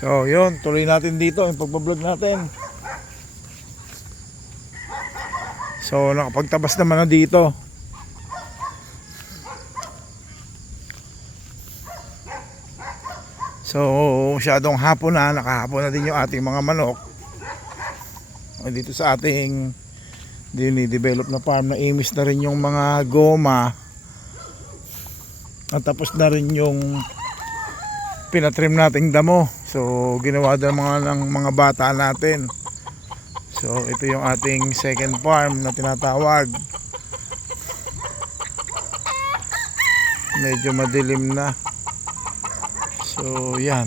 So, yun, tuloy natin dito yung pagbablog natin. So, nakapagtabas naman na dito. So, masyadong hapon na, nakahapon na din yung ating mga manok. Dito sa ating dinidevelop na farm na imis na rin yung mga goma. At tapos na rin yung pinatrim nating damo. So, ginawa din mga ng mga bata natin. So, ito yung ating second farm na tinatawag. Medyo madilim na. So, yan.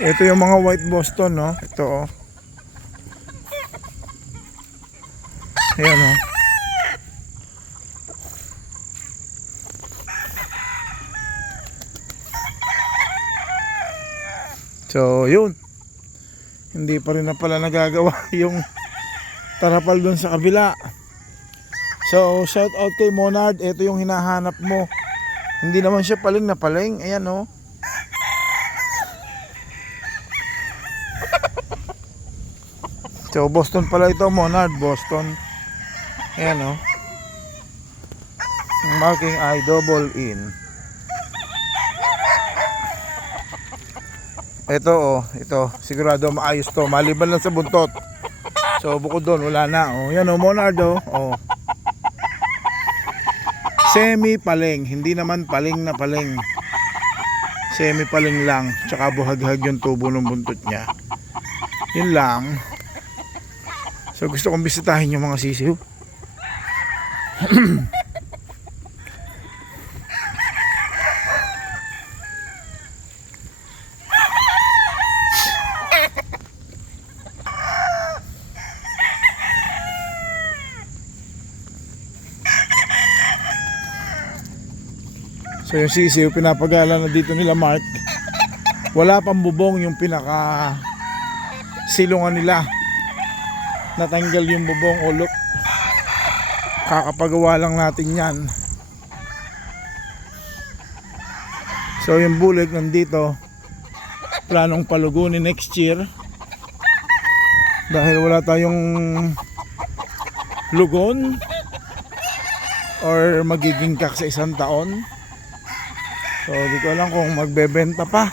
Ito yung mga white Boston, no? Ito, oh. Ayan, oh. So, yun. Hindi pa rin na pala nagagawa yung tarapal dun sa kabila. So, shout out kay Monard. Ito yung hinahanap mo. Hindi naman siya paling na paling. Ayan, oh. So, Boston pala ito, Monard. Boston. Ayan, oh. Marking ay double in. Ito oh, ito, sigurado maayos to, maliban lang sa buntot. So bukod doon wala na. Oh, yan oh, Monardo. Oh. Semi paling, hindi naman paling na paling. Semi paling lang, tsaka buhaghag yung tubo ng buntot niya. Yun lang. So gusto kong bisitahin yung mga sisiw. So yung sisiw pinapagala na dito nila Mark. Wala pang bubong yung pinaka silungan nila. Natanggal yung bubong o look. Kakapagawa lang natin yan. So yung bulig nandito. Planong palugunin next year. Dahil wala tayong lugon or magiging kak sa isang taon. So, di ko alam kung magbebenta pa.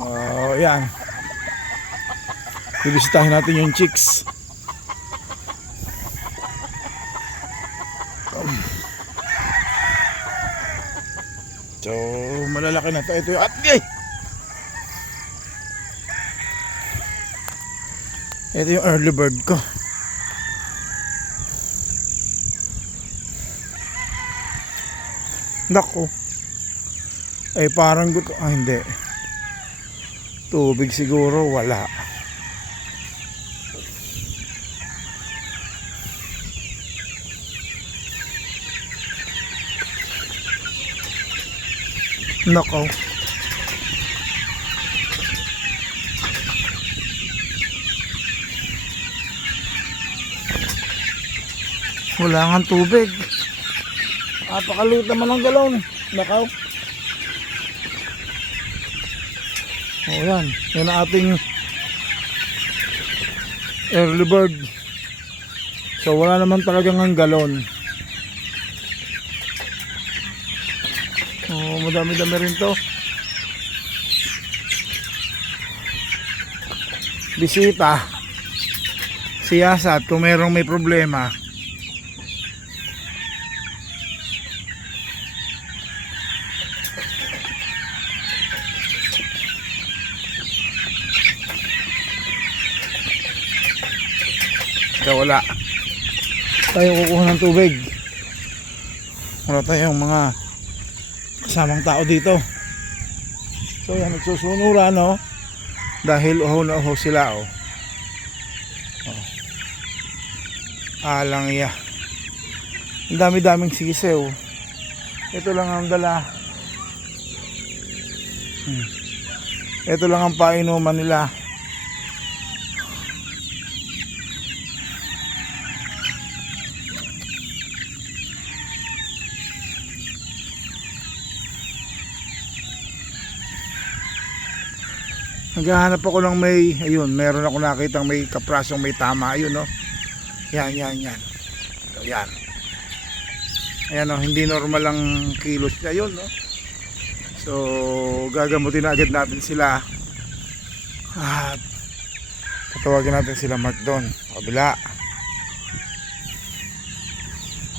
Oh, yan. Bibisitahin natin yung chicks. So, malalaki na to. Ito yung... Ay! Ito yung early bird ko. Nako. Ay parang gusto. Ah hindi. Tubig siguro wala. Nako. Wala nga tubig. Napakalit naman ng galon. Nakaw. O yan. Yan ang ating early bird. So wala naman talagang ang galon. Oh, madami-dami rin to. Bisita. Siyasat kung merong may problema. Kaya wala. Tayo kukuha ng tubig. Wala tayong mga kasamang tao dito. So yan, nagsusunura no. Dahil uhaw na uhaw sila oh. oh. Alang iya. Ang dami-daming sisew. Ito lang ang dala. Hmm. Ito lang ang painuman nila. Naghahanap ako ng may, ayun, meron ako nakitang may kaprasong may tama. Ayun, no? Yan, yan, yan. So, yan. Ayan, no? Hindi normal ang kilos niya yun, no? So, gagamutin na agad natin sila. At, tatawagin natin sila Mark doon. Kabila.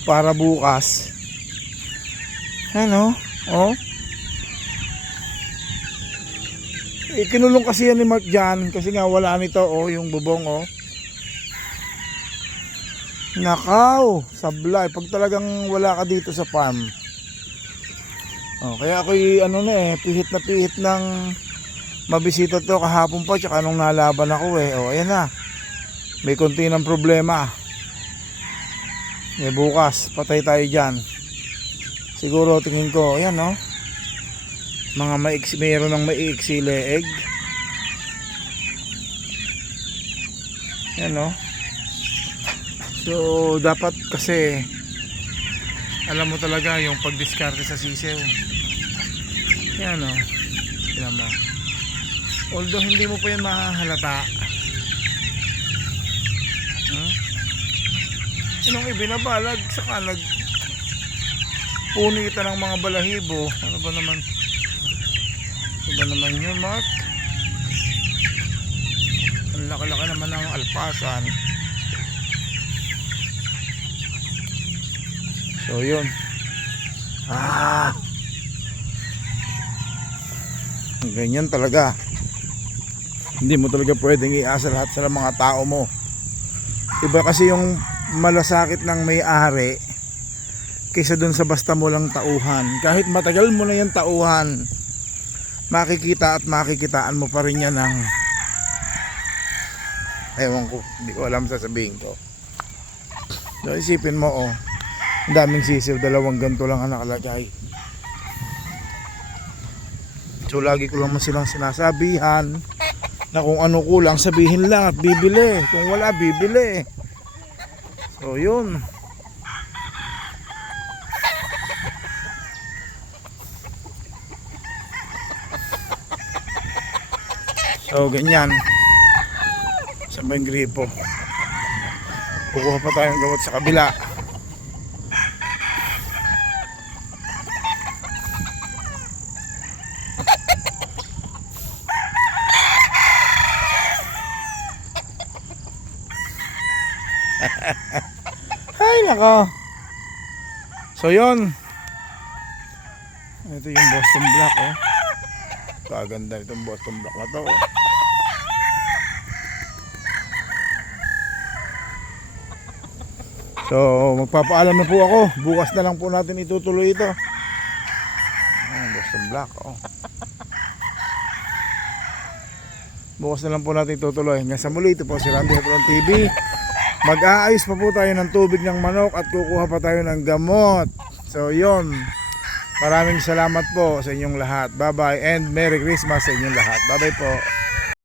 Para bukas. Ano? Oh. Eh, kinulong kasi yan ni Mark dyan kasi nga wala nito oh, yung bubong oh. Nakaw, sablay. Pag talagang wala ka dito sa farm. Oh, kaya ako ano na eh, pihit na pihit ng mabisita to kahapon pa tsaka nung nalaban ako eh. Oh, ayan na. May konti ng problema. Eh, bukas, patay tayo dyan. Siguro tingin ko, ayan no. Mga maiksi, mayroon ng maiksi leeg. Ayan no. So, dapat kasi alam mo talaga yung pagdiskarte sa sisew. Ayan no. Tingnan mo. Although hindi mo pa yan mahahalata. Hmm? Inong ibinabalag saka nag punitan ng mga balahibo. Ano ba naman? Ano ba naman yun, Mark? Ang laki-laki naman ng alpasan. So, yun. Ah! Ganyan talaga. Hindi mo talaga pwedeng iasa lahat sa mga tao mo. Iba kasi yung malasakit ng may-ari kaysa dun sa basta mo lang tauhan. Kahit matagal mo na yung tauhan, makikita at makikitaan mo pa rin yan ng ewan ko, hindi ko alam sasabihin ko. So isipin mo oh, ang daming sisiw, dalawang ganto lang ang nakalagay. So lagi ko lang silang sinasabihan na kung ano kulang sabihin lang at bibili. Kung wala bibili. So yun. So ganyan. Sa may gripo. Kukuha pa tayong gamot sa kabila. Ay nako. So yun. Ito yung Boston Black oh. Kaganda itong Boston Black na to oh. So magpapaalam na po ako. Bukas na lang po natin itutuloy ito. Ah, Boston Black oh. Bukas na lang po natin itutuloy. Hanggang sa muli ito po si Randy Hebron TV. Mag-aayos pa po tayo ng tubig ng manok at kukuha pa tayo ng gamot. So yon. Maraming salamat po sa inyong lahat. Bye bye and Merry Christmas sa inyong lahat. Bye bye po.